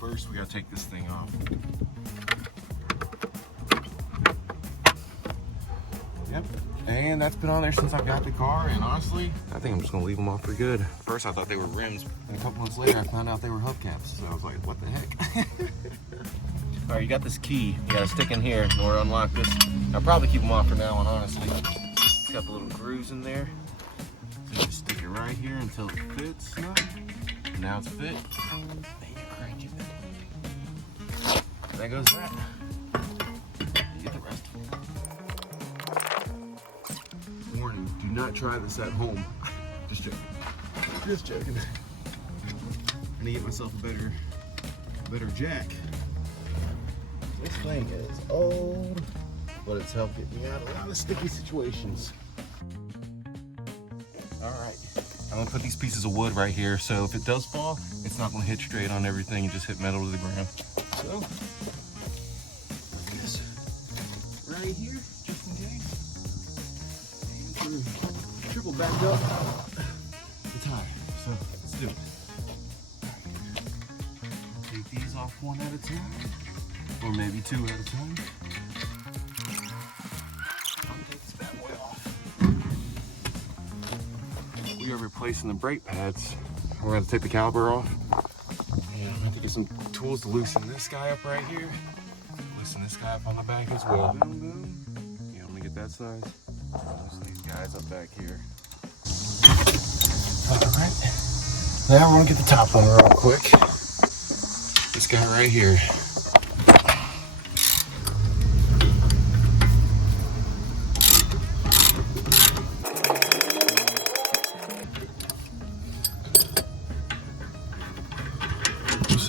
First, we gotta take this thing off. Yep, and that's been on there since I got the car, and honestly, I think I'm just gonna leave them off for good. First, I thought they were rims, and a couple months later, I found out they were hubcaps, so I was like, what the heck? All right, you got this key. You gotta stick in here in order to unlock this. I'll probably keep them off for now on, honestly. It's got the little grooves in there. So you just stick it right here until it fits. Now it's fit. And you crank it. There goes that. You get the rest. Warning, do not try this at home. Just joking. Just joking. I need to get myself a better jack. This thing is old, but it's helped get me out of a lot of sticky situations. All right, I'm gonna put these pieces of wood right here, so if it does fall, it's not gonna hit straight on everything and just hit metal to the ground. So, this right here, just in case. And we're triple backed up the tire. So let's do it. Take these off one at a time. Or maybe two at a time. I'll take this bad boy off. We are replacing the brake pads. We're going to take the caliper off. And I'm going to get some tools to loosen this guy up right here. Loosen this guy up on the back as well. Boom, boom. Yeah, let me get that size. Loosen these guys up back here. Alright. Now we're going to get the top one real quick. This guy right here.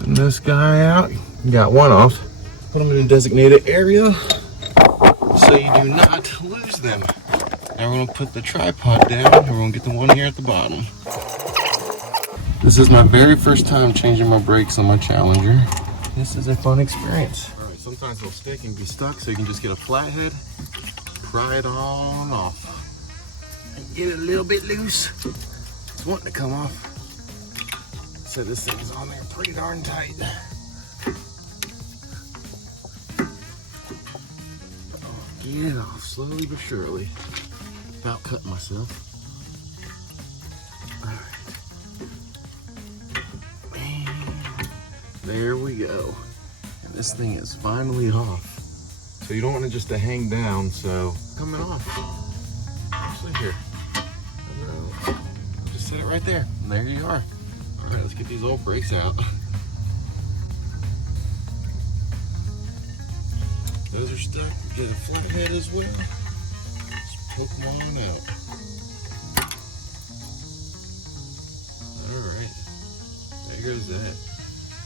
This guy out, you got one off. Put them in a designated area so you do not lose them. Now we're gonna put the tripod down and we're gonna get the one here at the bottom. This is my very first time changing my brakes on my Challenger. This is a fun experience. All right, sometimes it'll stick and be stuck, so you can just get a flathead, pry it on off, and get it a little bit loose. It's wanting to come off. So this thing's on there pretty darn tight. Get it off slowly but surely. Without cutting myself. Alright. And there we go. And this thing is finally off. So you don't want it just to hang down, so coming off. Actually here. Just set it right there. And there you are. All right, let's get these old brakes out. Those are stuck. Get a flathead as well. Just poke them on out. All right, there goes that.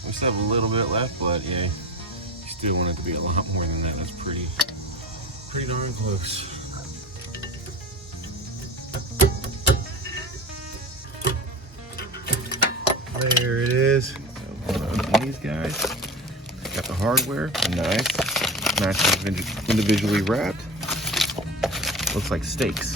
We still have a little bit left, but yeah, you still want it to be a lot more than that. That's pretty darn close. There it is. So these guys got the hardware, nice individually wrapped. Looks like steaks.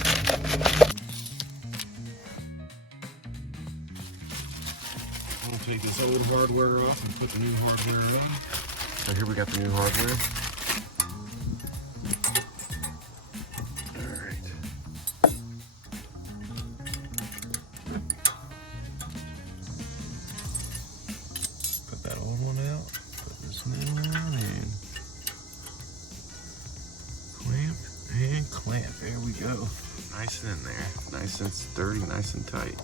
I'm gonna take this old hardware off and put the new hardware in. So here we got the new hardware. Clamp, there we go. Nice in there, nice and sturdy, nice and tight.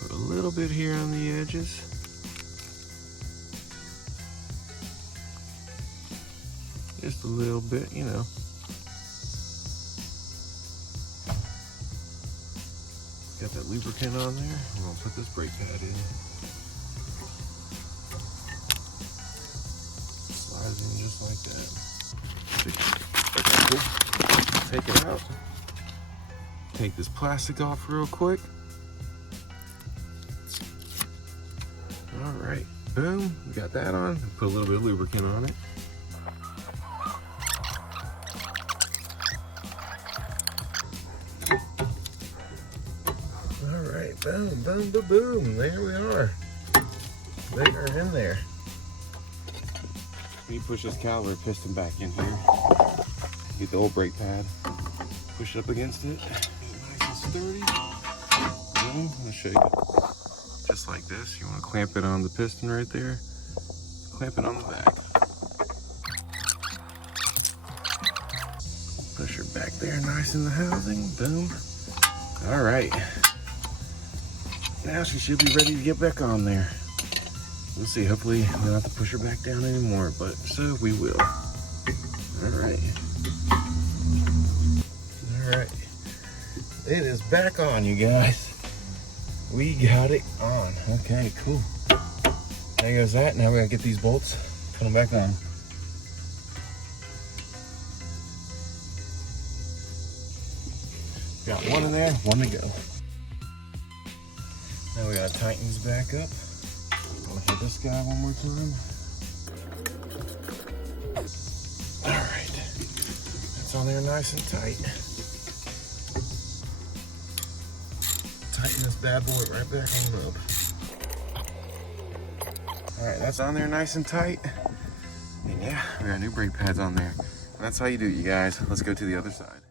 Put a little bit here on the edges. Just a little bit, you know. Got that lubricant on there. I'm gonna put this brake pad in. Slides in just like that. Take it out. Take this plastic off real quick. All right, boom, we got that on. Put a little bit of lubricant on it. All right, boom, boom, boom, boom. There we are. they are in there. You push this caliper piston back in here. Get the old brake pad. Push it up against it. Nice and sturdy. Boom. I'm gonna show you. Just like this. You want to clamp it on the piston right there. Clamp it on the back. Push her back there, nice in the housing. Boom. All right. Now she should be ready to get back on there. We'll see. Hopefully we don't have to push her back down anymore, but so we will. All right. All right. It is back on, you guys. We got it on. Okay, cool. There goes that. Now we gotta get these bolts, put them back on. Got one in there, one to go. Now we gotta tighten these back up. I'm gonna hit this guy one more time. All right, that's on there nice and tight. Tighten this bad boy right back on up. All right, that's on there nice and tight. And yeah, we got new brake pads on there. And that's how you do it, you guys. Let's go to the other side.